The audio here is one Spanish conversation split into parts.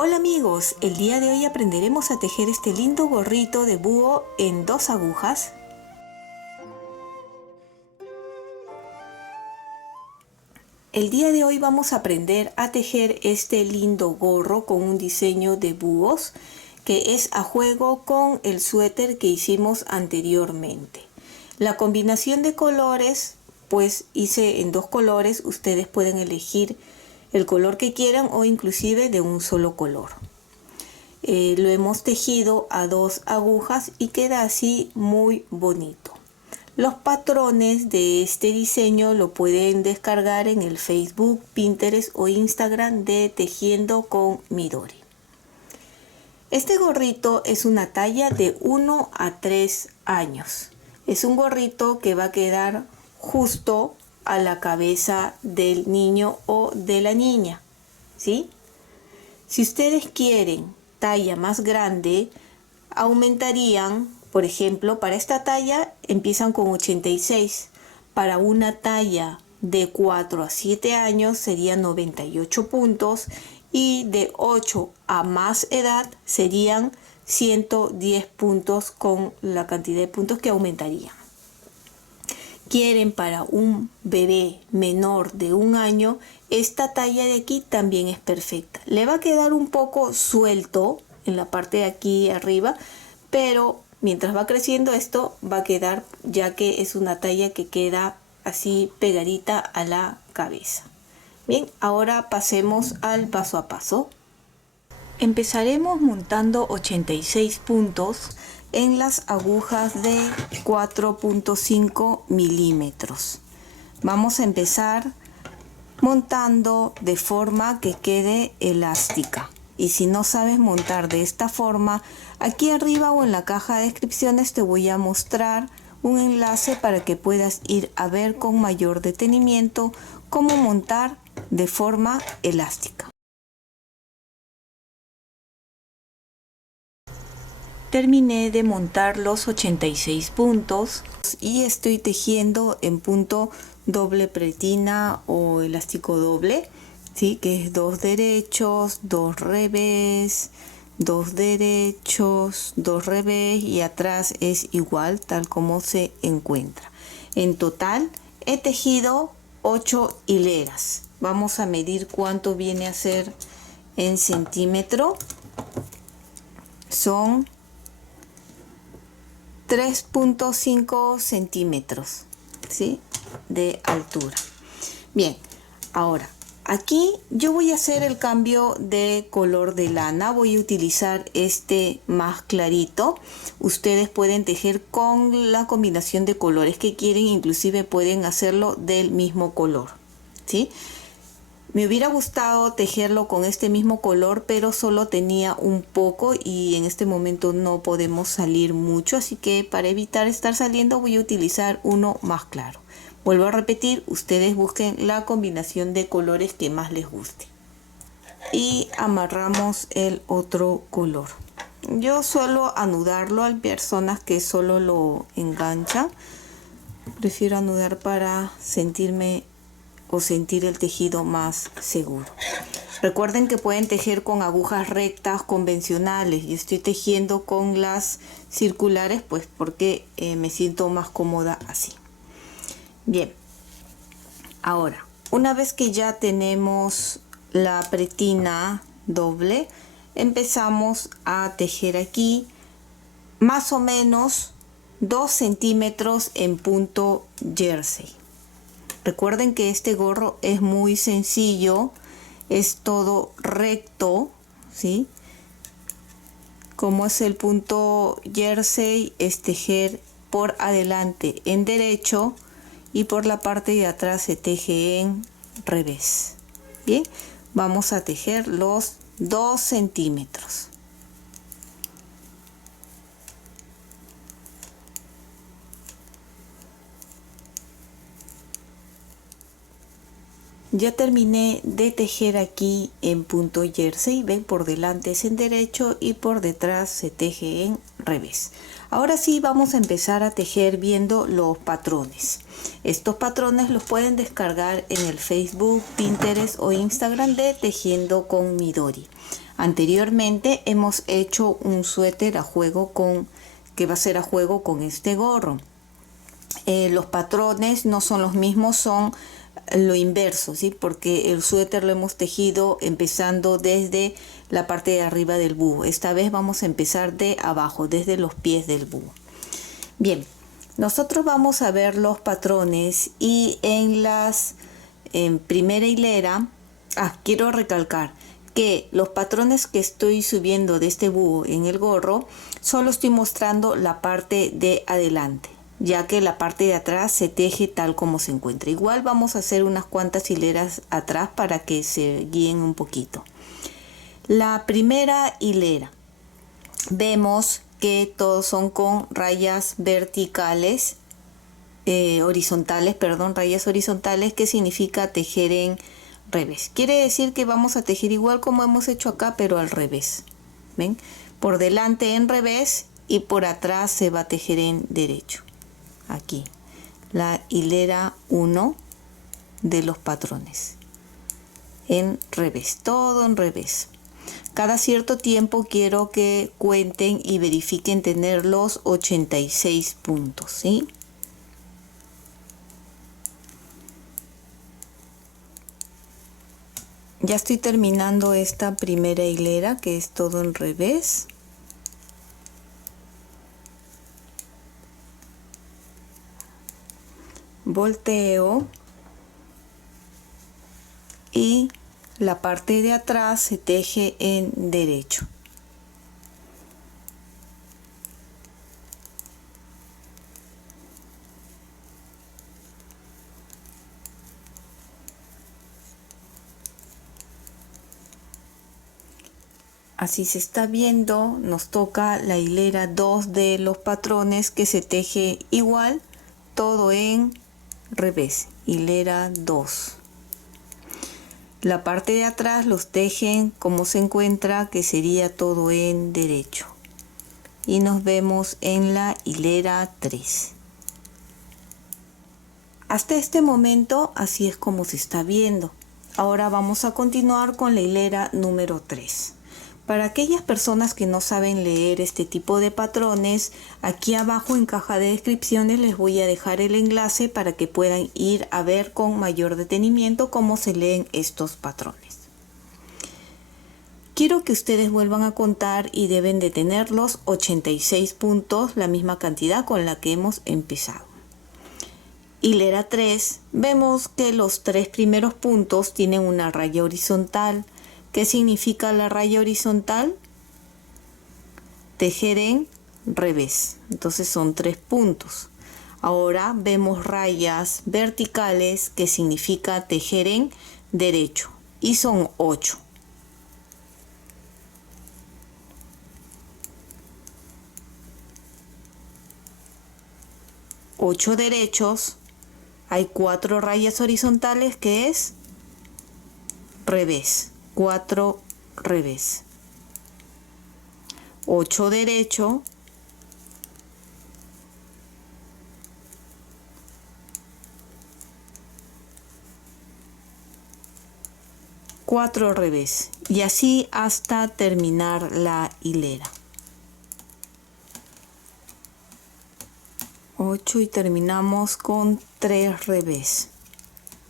Hola amigos, el día de hoy aprenderemos a tejer este lindo gorrito de búho en 2 agujas. El día de hoy vamos a aprender a tejer este lindo gorro con un diseño de búhos que es a juego con el suéter que hicimos anteriormente. La combinación de colores pues hice en 2 colores, ustedes pueden elegir el color que quieran o inclusive de un solo color. Lo hemos tejido a 2 agujas y queda así muy bonito. Los patrones de este diseño lo pueden descargar en el Facebook, Pinterest o Instagram de Tejiendo con Midori. Este gorrito es una talla de 1 a 3 años. Es un gorrito que va a quedar justo a la cabeza del niño o de la niña, ¿sí? Si ustedes quieren talla más grande, aumentarían, por ejemplo, para esta talla empiezan con 86. Para una talla de 4 a 7 años serían 98 puntos y de 8 a más edad serían 110 puntos con la cantidad de puntos que aumentarían. Quieren para un bebé menor de 1 año, esta talla de aquí también es perfecta. Le va a quedar un poco suelto en la parte de aquí arriba, pero mientras va creciendo esto va a quedar, ya que es una talla que queda así pegadita a la cabeza. Bien, ahora pasemos al paso a paso. Empezaremos montando 86 puntos en las agujas de 4.5 milímetros. Vamos a empezar montando de forma que quede elástica. Y si no sabes montar de esta forma, aquí arriba o en la caja de descripciones te voy a mostrar un enlace para que puedas ir a ver con mayor detenimiento cómo montar de forma elástica. Terminé de montar los 86 puntos y estoy tejiendo en punto doble pretina o elástico doble, ¿sí? Que es 2 derechos, 2 revés, 2 derechos, 2 revés y atrás es igual tal como se encuentra. En total he tejido 8 hileras. Vamos a medir cuánto viene a ser en centímetro. Son 3.5 centímetros, ¿sí? De altura. Bien, ahora aquí yo voy a hacer el cambio de color de lana. Voy a utilizar este más clarito. Ustedes pueden tejer con la combinación de colores que quieren, inclusive pueden hacerlo del mismo color, ¿sí? Me hubiera gustado tejerlo con este mismo color, pero solo tenía un poco y en este momento no podemos salir mucho, así que para evitar estar saliendo voy a utilizar uno más claro. Vuelvo a repetir, ustedes busquen la combinación de colores que más les guste. Y amarramos el otro color. Yo suelo anudarlo, hay personas que solo lo enganchan. Prefiero anudar para sentirme o sentir el tejido más seguro. Recuerden que pueden tejer con agujas rectas convencionales. Yo estoy tejiendo con las circulares pues porque me siento más cómoda así. Bien, ahora una vez que ya tenemos la pretina doble, empezamos a tejer aquí más o menos 2 centímetros en punto jersey. Recuerden que este gorro es muy sencillo, es todo recto, ¿sí? Como es el punto jersey, es tejer por adelante en derecho y por la parte de atrás se teje en revés. Bien, vamos a tejer los 2 centímetros. Ya terminé de tejer aquí en punto jersey. Ven, por delante es en derecho y por detrás se teje en revés. Ahora sí vamos a empezar a tejer viendo los patrones. Estos patrones los pueden descargar en el Facebook, Pinterest o Instagram de Tejiendo con Midori. Anteriormente hemos hecho un suéter a juego que va a ser a juego con este gorro. Los patrones no son los mismos, son lo inverso, ¿sí? Porque el suéter lo hemos tejido empezando desde la parte de arriba del búho. Esta vez vamos a empezar de abajo, desde los pies del búho. Bien, nosotros vamos a ver los patrones y en primera hilera, quiero recalcar que los patrones que estoy subiendo de este búho en el gorro, solo estoy mostrando la parte de adelante, ya que la parte de atrás se teje tal como se encuentra. Igual vamos a hacer unas cuantas hileras atrás para que se guíen un poquito. La primera hilera, vemos que todos son con rayas verticales, rayas horizontales, que significa tejer en revés. Quiere decir que vamos a tejer igual como hemos hecho acá, pero al revés. ¿Ven? Por delante en revés y por atrás se va a tejer en derecho. Aquí, la hilera 1 de los patrones. En revés, todo en revés. Cada cierto tiempo quiero que cuenten y verifiquen tener los 86 puntos, ¿sí? Ya estoy terminando esta primera hilera, que es todo en revés. Volteo y la parte de atrás se teje en derecho. Así se está viendo, nos toca la hilera 2 de los patrones, que se teje igual, todo en revés, hilera 2. La parte de atrás los tejen como se encuentra, que sería todo en derecho. Y nos vemos en la hilera 3. Hasta este momento así es como se está viendo. Ahora vamos a continuar con la hilera número 3. Para aquellas personas que no saben leer este tipo de patrones, aquí abajo en caja de descripciones les voy a dejar el enlace para que puedan ir a ver con mayor detenimiento cómo se leen estos patrones. Quiero que ustedes vuelvan a contar y deben de tener los 86 puntos, la misma cantidad con la que hemos empezado. Hilera 3, vemos que los 3 primeros puntos tienen una raya horizontal. ¿Qué significa la raya horizontal? Tejer en revés. Entonces son 3 puntos. Ahora vemos rayas verticales, que significa tejer en derecho. Y son 8. Ocho derechos. Hay 4 rayas horizontales, que es revés. 4 revés, 8 derecho, 4 revés, y así hasta terminar la hilera. 8 y terminamos con 3 revés.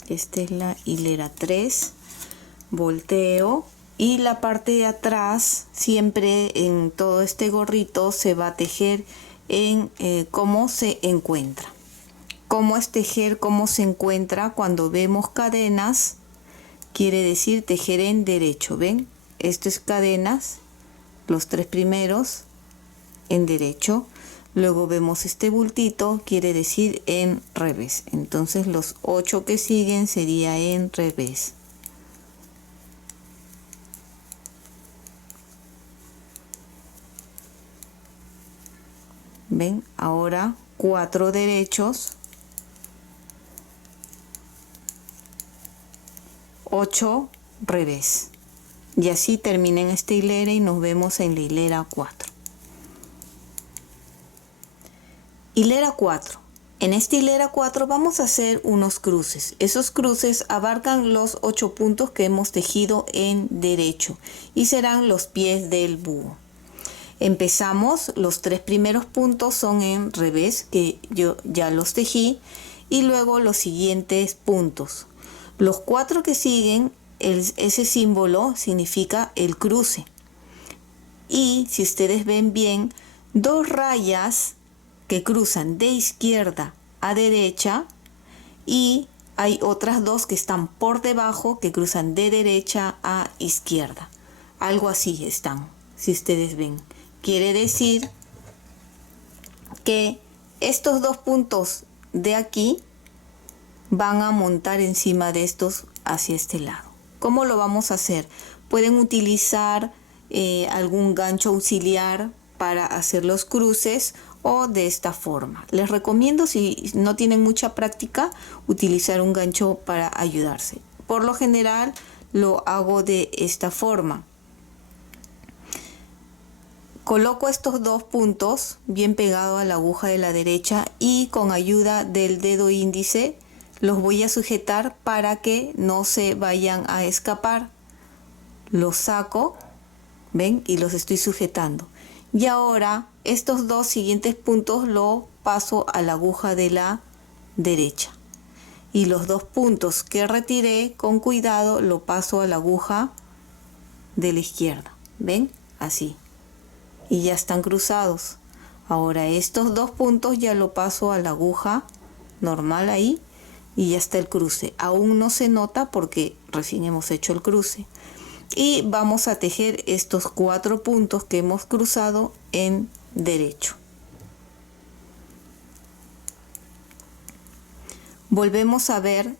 Esta es la hilera 3. Volteo y la parte de atrás, siempre en todo este gorrito, se va a tejer en cómo se encuentra. ¿Cómo es tejer cómo se encuentra? Cuando vemos cadenas, quiere decir tejer en derecho. ¿Ven? Esto es cadenas, los 3 primeros en derecho. Luego vemos este bultito, quiere decir en revés. Entonces los 8 que siguen sería en revés. ¿Ven? Ahora 4 derechos, 8 revés. Y así terminen esta hilera y nos vemos en la hilera 4. Hilera 4. En esta hilera 4 vamos a hacer unos cruces. Esos cruces abarcan los 8 puntos que hemos tejido en derecho y serán los pies del búho. Empezamos, los 3 primeros puntos son en revés, que yo ya los tejí, y luego los siguientes puntos. Los 4 que siguen, ese símbolo significa el cruce. Y si ustedes ven bien, 2 rayas que cruzan de izquierda a derecha, y hay otras 2 que están por debajo que cruzan de derecha a izquierda. Algo así están, si ustedes ven. Quiere decir que estos 2 puntos de aquí van a montar encima de estos hacia este lado. ¿Cómo lo vamos a hacer? Pueden utilizar algún gancho auxiliar para hacer los cruces o de esta forma. Les recomiendo, si no tienen mucha práctica, utilizar un gancho para ayudarse. Por lo general lo hago de esta forma. Coloco estos 2 puntos bien pegados a la aguja de la derecha y con ayuda del dedo índice los voy a sujetar para que no se vayan a escapar. Los saco, ven, y los estoy sujetando. Y ahora estos 2 siguientes puntos los paso a la aguja de la derecha. Y los 2 puntos que retiré con cuidado lo paso a la aguja de la izquierda. ¿Ven? Así. Y ya están cruzados. Ahora estos 2 puntos ya lo paso a la aguja normal ahí. Y ya está el cruce. Aún no se nota porque recién hemos hecho el cruce. Y vamos a tejer estos 4 puntos que hemos cruzado en derecho. Volvemos a ver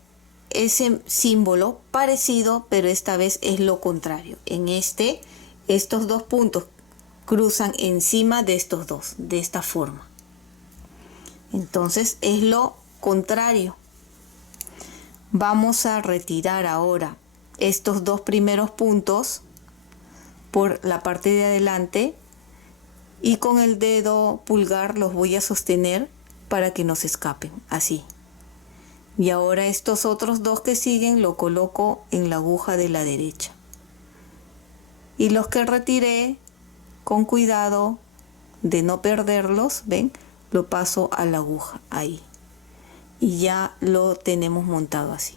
ese símbolo parecido, pero esta vez es lo contrario. En estos 2 puntos cruzan encima de estos 2, de esta forma. Entonces es lo contrario. Vamos a retirar ahora estos 2 primeros puntos por la parte de adelante y con el dedo pulgar los voy a sostener para que no se escapen, así. Y ahora estos otros 2 que siguen lo coloco en la aguja de la derecha. Y los que retiré, con cuidado de no perderlos, ven, lo paso a la aguja ahí. Y ya lo tenemos montado así.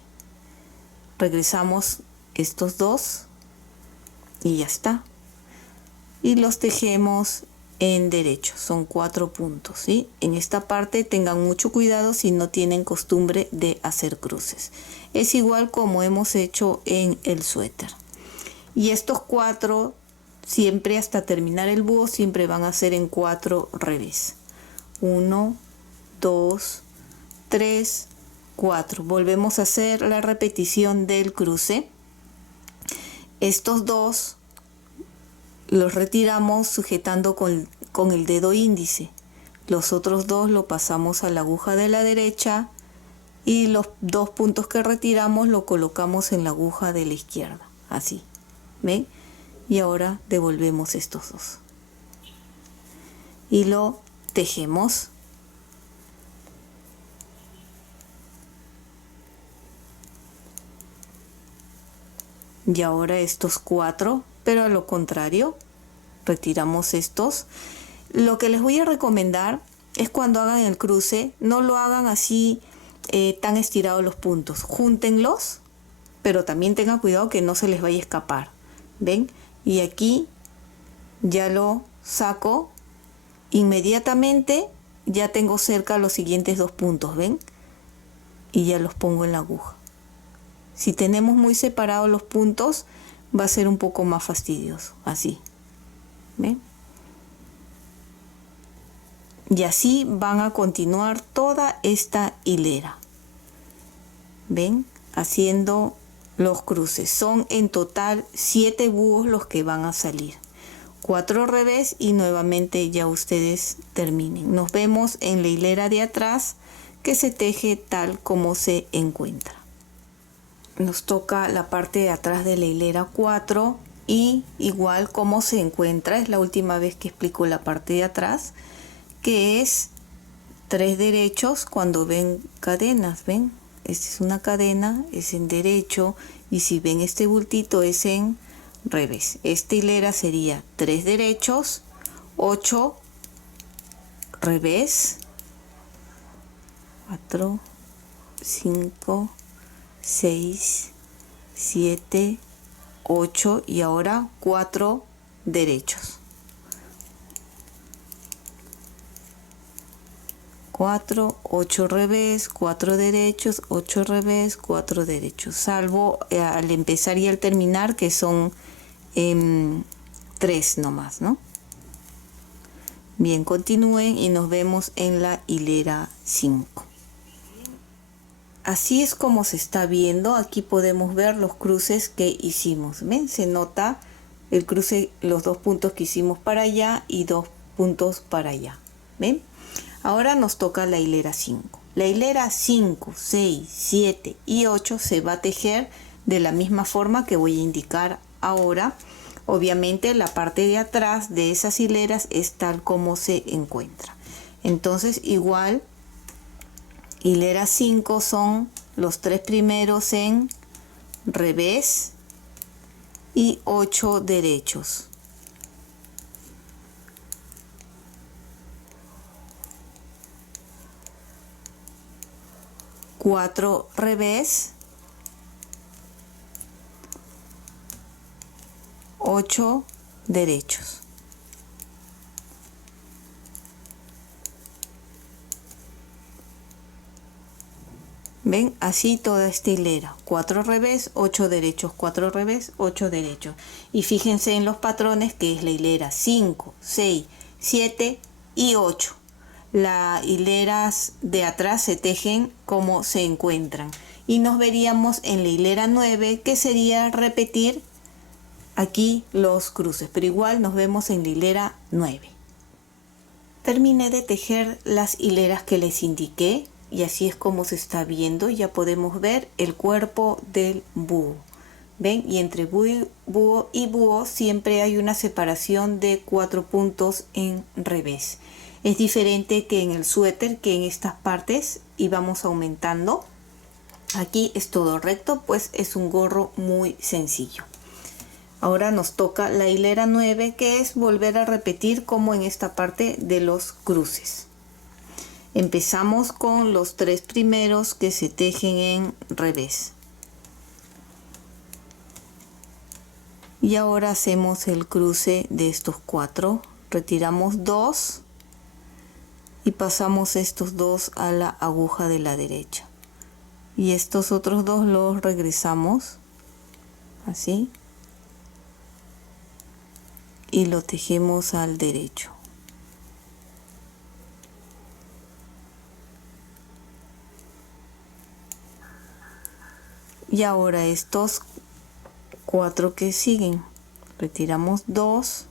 Regresamos estos 2 y ya está. Y los tejemos en derecho. Son 4 puntos, ¿sí? En esta parte tengan mucho cuidado si no tienen costumbre de hacer cruces. Es igual como hemos hecho en el suéter. Y estos 4 siempre hasta terminar el búho siempre van a ser en 4 revés. 1, 2, 3, 4. Volvemos a hacer la repetición del cruce. Estos 2 los retiramos sujetando con el dedo índice. Los otros 2 lo pasamos a la aguja de la derecha y los 2 puntos que retiramos lo colocamos en la aguja de la izquierda. Así. ¿Ven? Y ahora devolvemos estos 2. Y lo tejemos. Y ahora estos 4, pero a lo contrario, retiramos estos. Lo que les voy a recomendar es cuando hagan el cruce, no lo hagan así tan estirados los puntos. Júntenlos, pero también tengan cuidado que no se les vaya a escapar. ¿Ven? Y aquí ya lo saco. Inmediatamente ya tengo cerca los siguientes 2 puntos, ¿ven? Y ya los pongo en la aguja. Si tenemos muy separados los puntos, va a ser un poco más fastidioso, así. ¿Ven? Y así van a continuar toda esta hilera. ¿Ven? Haciendo los cruces. Son en total 7 búhos los que van a salir. 4 revés y nuevamente ya ustedes terminen. Nos vemos en la hilera de atrás que se teje tal como se encuentra. nos toca la parte de atrás de la hilera 4 y igual como se encuentra, es la última vez que explico la parte de atrás, que es 3 derechos cuando ven cadenas, ven, esta es una cadena, es en derecho, y si ven este bultito es en revés. Esta hilera sería 3 derechos, 8 revés, 4, 5, 6, 7, 8 y ahora 4 derechos. 4, 8 revés, 4 derechos, 8 revés, 4 derechos, salvo al empezar y al terminar, que son 3 nomás, ¿no? Bien, continúen y nos vemos en la hilera 5. Así es como se está viendo. Aquí podemos ver los cruces que hicimos. ¿Ven? Se nota el cruce, los 2 puntos que hicimos para allá y 2 puntos para allá. ¿Ven? Ahora nos toca la hilera 5. La hilera 5, 6, 7 y 8 se va a tejer de la misma forma que voy a indicar ahora. Obviamente la parte de atrás de esas hileras es tal como se encuentra. Entonces igual, hilera 5 son los 3 primeros en revés y 8 derechos. Cuatro revés, 8 derechos. ¿Ven? Así toda esta hilera. 4 revés, 8 derechos, 4 revés, 8 derechos. Y fíjense en los patrones que es la hilera 5, 6, 7 y 8. Las hileras de atrás se tejen como se encuentran. Y nos veríamos en la hilera 9, que sería repetir aquí los cruces. Pero igual nos vemos en la hilera 9. Terminé de tejer las hileras que les indiqué. Y así es como se está viendo. Ya podemos ver el cuerpo del búho. ¿Ven? Y entre búho y búho siempre hay una separación de 4 puntos en revés. Es diferente que en el suéter, que en estas partes íbamos aumentando. Aquí es todo recto, pues es un gorro muy sencillo. Ahora nos toca la hilera 9, que es volver a repetir como en esta parte de los cruces. Empezamos con los 3 primeros que se tejen en revés. Y ahora hacemos el cruce de estos 4. Retiramos 2 y pasamos estos 2 a la aguja de la derecha. Y estos otros 2 los regresamos así. Y lo tejemos al derecho. Y ahora estos 4 que siguen, retiramos 2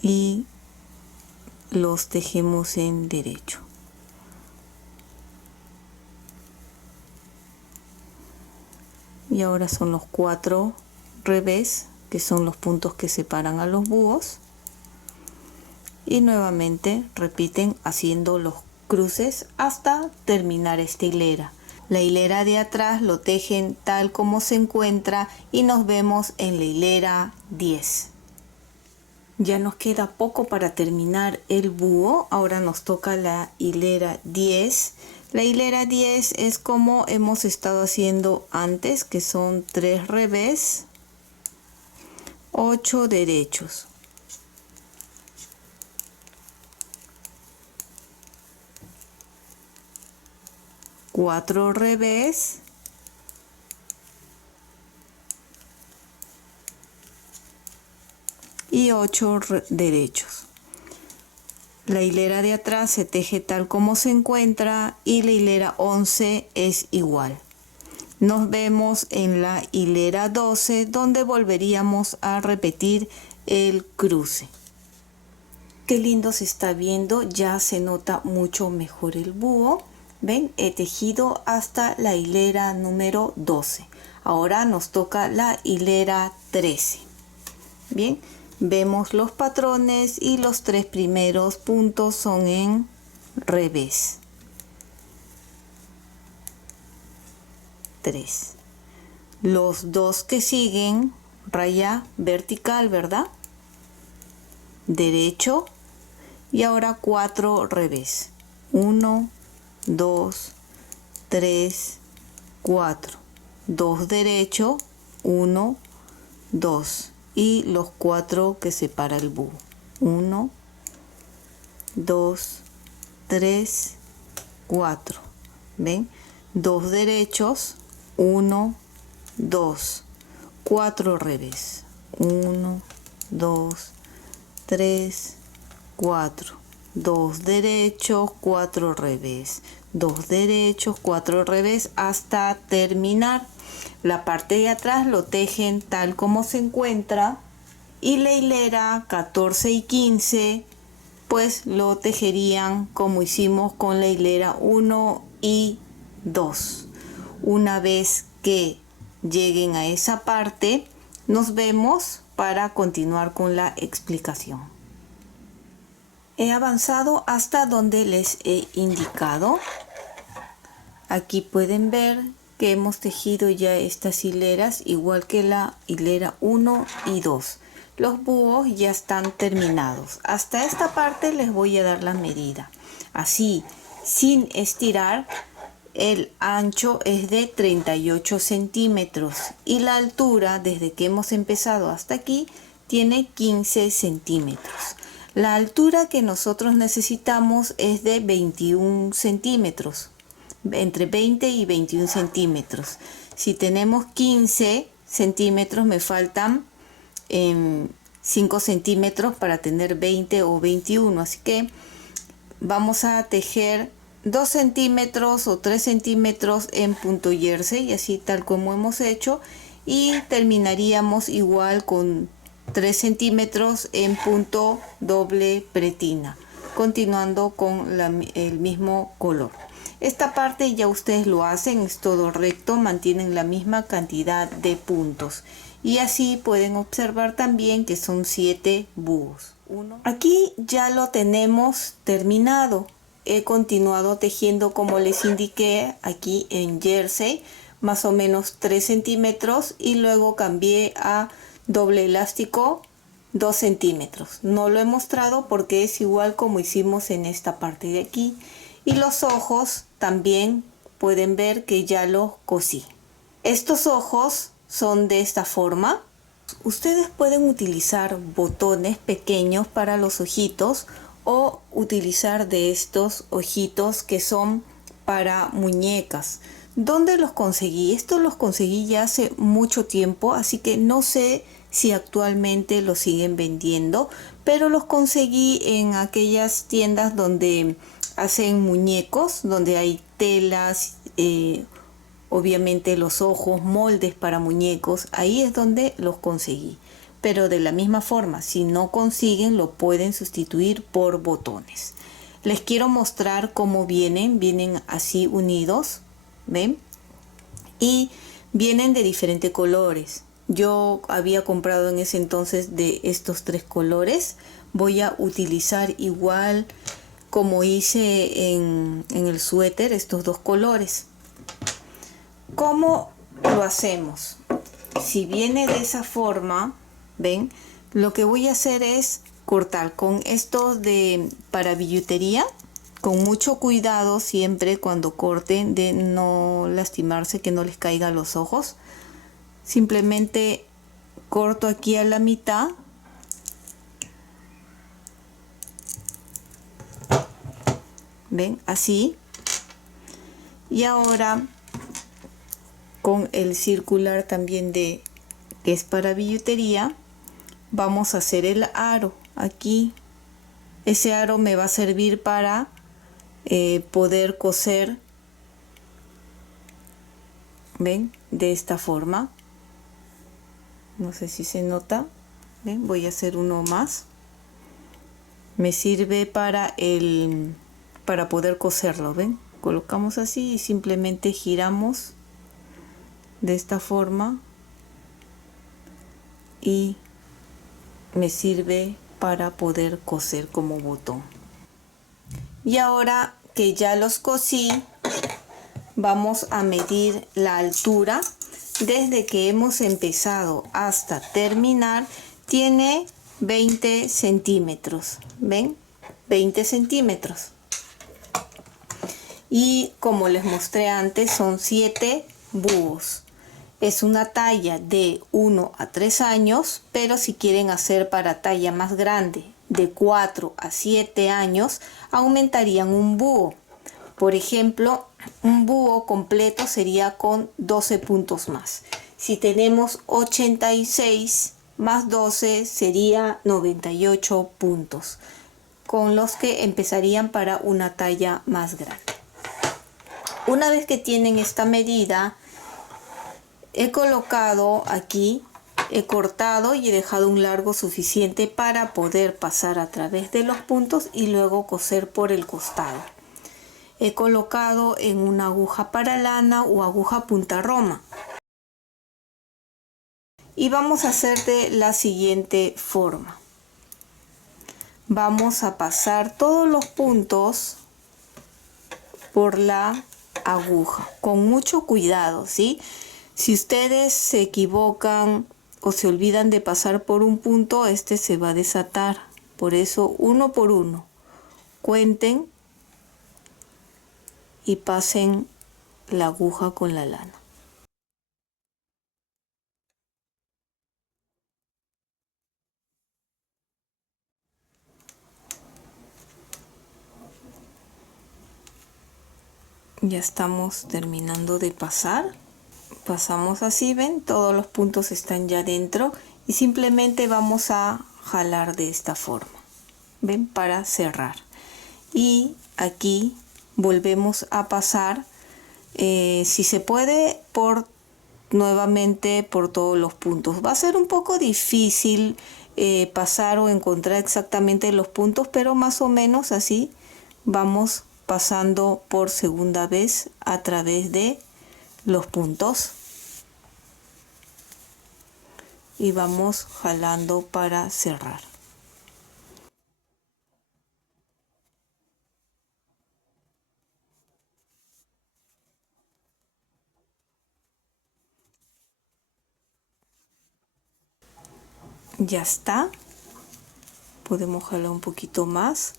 y los tejemos en derecho. Y ahora son los 4 revés, que son los puntos que separan a los búhos, y nuevamente repiten haciendo los cruces hasta terminar esta hilera. La hilera de atrás lo tejen tal como se encuentra y nos vemos en la hilera 10. Ya nos queda poco para terminar el búho. Ahora nos toca la hilera 10. La hilera 10 es como hemos estado haciendo antes, que son 3 revés, 8 derechos. Cuatro revés, y 8 derechos. La hilera de atrás se teje tal como se encuentra y la hilera 11 es igual. nos vemos en la hilera 12, donde volveríamos a repetir el cruce. Qué lindo se está viendo, ya se nota mucho mejor el búho. Ven, he tejido hasta la hilera número 12. Ahora nos toca la hilera 13. Bien, vemos los patrones y los 3 primeros puntos son en revés. 3. Los 2 que siguen, raya vertical, ¿verdad? Derecho. Y ahora 4 revés. 1, 2, 3, 4. 2 derecho, 1, 2. Y los 4 que separa el búho. 1, 2, 3, 4. ¿Ven? 2 derechos, 1, 2. 4 revés. 1, 2, 3, 4. 2 derechos, 4 revés. 2 derechos, 4 revés hasta terminar. La parte de atrás lo tejen tal como se encuentra y la hilera 14 y 15 pues lo tejerían como hicimos con la hilera 1 y 2. Una vez que lleguen a esa parte, nos vemos para continuar con la explicación. He avanzado hasta donde les he indicado. Aquí pueden ver que hemos tejido ya estas hileras igual que la hilera 1 y 2. Los búhos ya están terminados. Hasta esta parte les voy a dar la medida. Así, sin estirar, el ancho es de 38 centímetros y la altura desde que hemos empezado hasta aquí tiene 15 centímetros. La altura que nosotros necesitamos es de 21 centímetros, entre 20 y 21 centímetros. Si tenemos 15 centímetros, me faltan 5 centímetros para tener 20 o 21. Así que vamos a tejer 2 centímetros o 3 centímetros en punto jersey, así tal como hemos hecho, y terminaríamos igual con 3 centímetros en punto doble pretina, continuando con el mismo color. Esta parte ya ustedes lo hacen, es todo recto, mantienen la misma cantidad de puntos. Y así pueden observar también que son 7 búhos. Aquí ya lo tenemos terminado. He continuado tejiendo como les indiqué aquí en jersey, más o menos 3 centímetros y luego cambié a doble elástico 2 centímetros. No lo he mostrado porque es igual como hicimos en esta parte de aquí. Y los ojos también pueden ver que ya los cosí. Estos ojos son de esta forma. Ustedes pueden utilizar botones pequeños para los ojitos o utilizar de estos ojitos que son para muñecas. ¿Dónde los conseguí? Estos los conseguí ya hace mucho tiempo, así que no sé si actualmente los siguen vendiendo, pero los conseguí en aquellas tiendas donde hacen muñecos, donde hay telas, obviamente los ojos, moldes para muñecos. Ahí es donde los conseguí. Pero de la misma forma, si no consiguen, lo pueden sustituir por botones. Les quiero mostrar cómo vienen así unidos, ¿ven? Y vienen de diferentes colores. Yo había comprado en ese entonces de estos 3 colores. Voy a utilizar igual como hice en el suéter estos 2 colores. ¿Cómo lo hacemos? Si viene de esa forma, ven, lo que voy a hacer es cortar con estos para billutería, con mucho cuidado siempre cuando corten de no lastimarse, que no les caigan los ojos. Simplemente corto aquí a la mitad. ¿Ven? Así. Y ahora con el circular también que es para billutería, vamos a hacer el aro aquí. Ese aro me va a servir para poder coser ¿Ven? De esta forma. No sé si se nota. ¿Ven? Voy a hacer uno más. Me sirve para poder coserlo. ¿Ven? Colocamos así y simplemente giramos de esta forma y me sirve para poder coser como botón. Y ahora que ya los cosí, vamos a medir la altura. Desde que hemos empezado hasta terminar, tiene 20 centímetros. ¿Ven? 20 centímetros. Y como les mostré antes, son 7 búhos. Es una talla de 1 a 3 años, pero si quieren hacer para talla más grande, de 4 a 7 años, aumentarían un búho. Por ejemplo, un búho completo sería con 12 puntos más. Si tenemos 86 más 12 sería 98 puntos, con los que empezarían para una talla más grande. Una vez que tienen esta medida, he colocado aquí, he cortado y he dejado un largo suficiente para poder pasar a través de los puntos y luego coser por el costado. He colocado en una aguja para lana o aguja punta roma. Y vamos a hacer de la siguiente forma. Vamos a pasar todos los puntos por la aguja con mucho cuidado, ¿sí? Si ustedes se equivocan o se olvidan de pasar por un punto, este se va a desatar. Por eso, uno por uno, cuenten y pasen la aguja con la lana. Ya estamos terminando de pasar. Pasamos así, ven, todos los puntos están ya dentro y simplemente vamos a jalar de esta forma, ven, para cerrar. Y aquí volvemos a pasar, si se puede, nuevamente por todos los puntos. Va a ser un poco difícil pasar o encontrar exactamente los puntos, pero más o menos así vamos pasando por segunda vez a través de los puntos y vamos jalando para cerrar. Ya está. Podemos jalar un poquito más,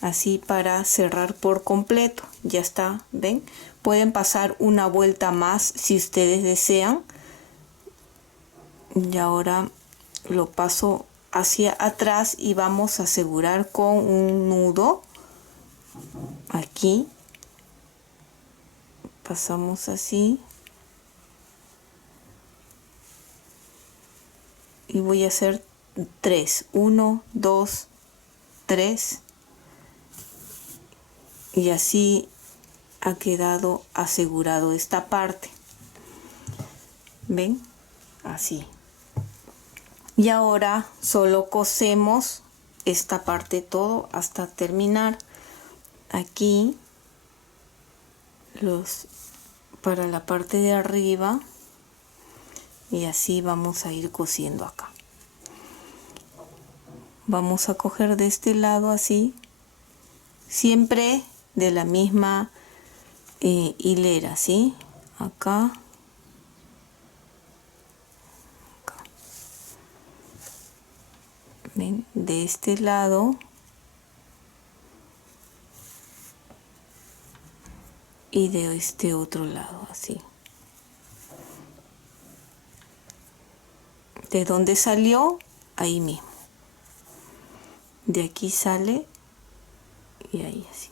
así para cerrar por completo. Ya está, ven. Pueden pasar una vuelta más si ustedes desean. Y ahora lo paso hacia atrás y vamos a asegurar con un nudo aquí. Pasamos así. Y voy a hacer 3. 1, 2, 3. Y así ha quedado asegurado esta parte. ¿Ven? Así. Y ahora solo cosemos esta parte todo hasta terminar. Aquí para la parte de arriba. Y así vamos a ir cosiendo acá. Vamos a coger de este lado así, siempre de la misma hilera, ¿sí? Acá, acá. ¿Ven? De este lado y de este otro lado, así. ¿De dónde salió? Ahí mismo. De aquí sale y ahí así.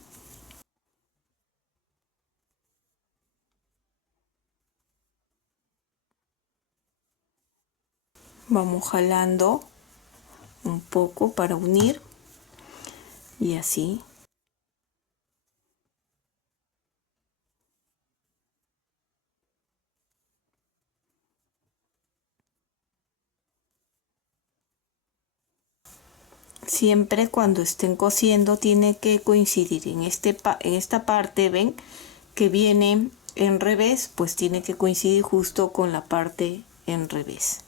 Vamos jalando un poco para unir y así. Siempre cuando estén cosiendo tiene que coincidir en esta parte, ven que viene en revés, pues tiene que coincidir justo con la parte en revés.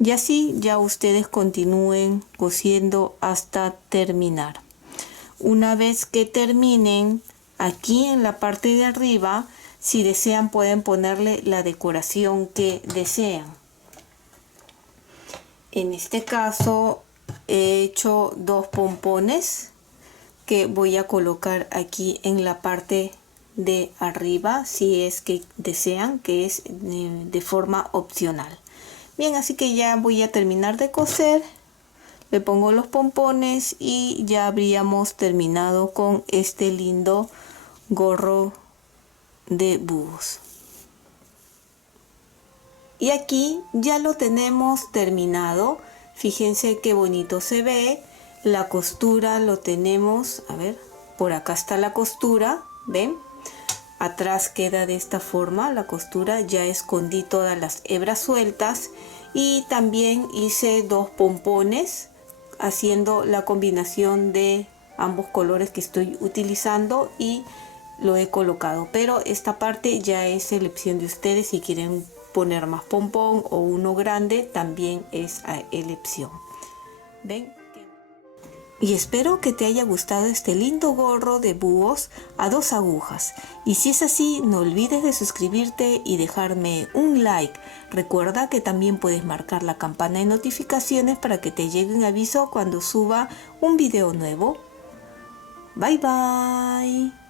Y así ya ustedes continúen cosiendo hasta terminar. Una vez que terminen, aquí en la parte de arriba, si desean pueden ponerle la decoración que desean. En este caso he hecho 2 pompones que voy a colocar aquí en la parte de arriba, si es que desean, que es de forma opcional. Bien, así que ya voy a terminar de coser. Le pongo los pompones y ya habríamos terminado con este lindo gorro de búhos. Y aquí ya lo tenemos terminado. Fíjense qué bonito se ve. La costura lo tenemos, a ver, por acá está la costura, ¿ven? Atrás queda de esta forma la costura, ya escondí todas las hebras sueltas y también hice 2 pompones haciendo la combinación de ambos colores que estoy utilizando y lo he colocado, pero esta parte ya es elección de ustedes. Si quieren poner más pompón o uno grande también es a elección. ¿Ven? Y espero que te haya gustado este lindo gorro de búhos a 2 agujas. Y si es así, no olvides de suscribirte y dejarme un like. Recuerda que también puedes marcar la campana de notificaciones para que te llegue un aviso cuando suba un video nuevo. Bye bye.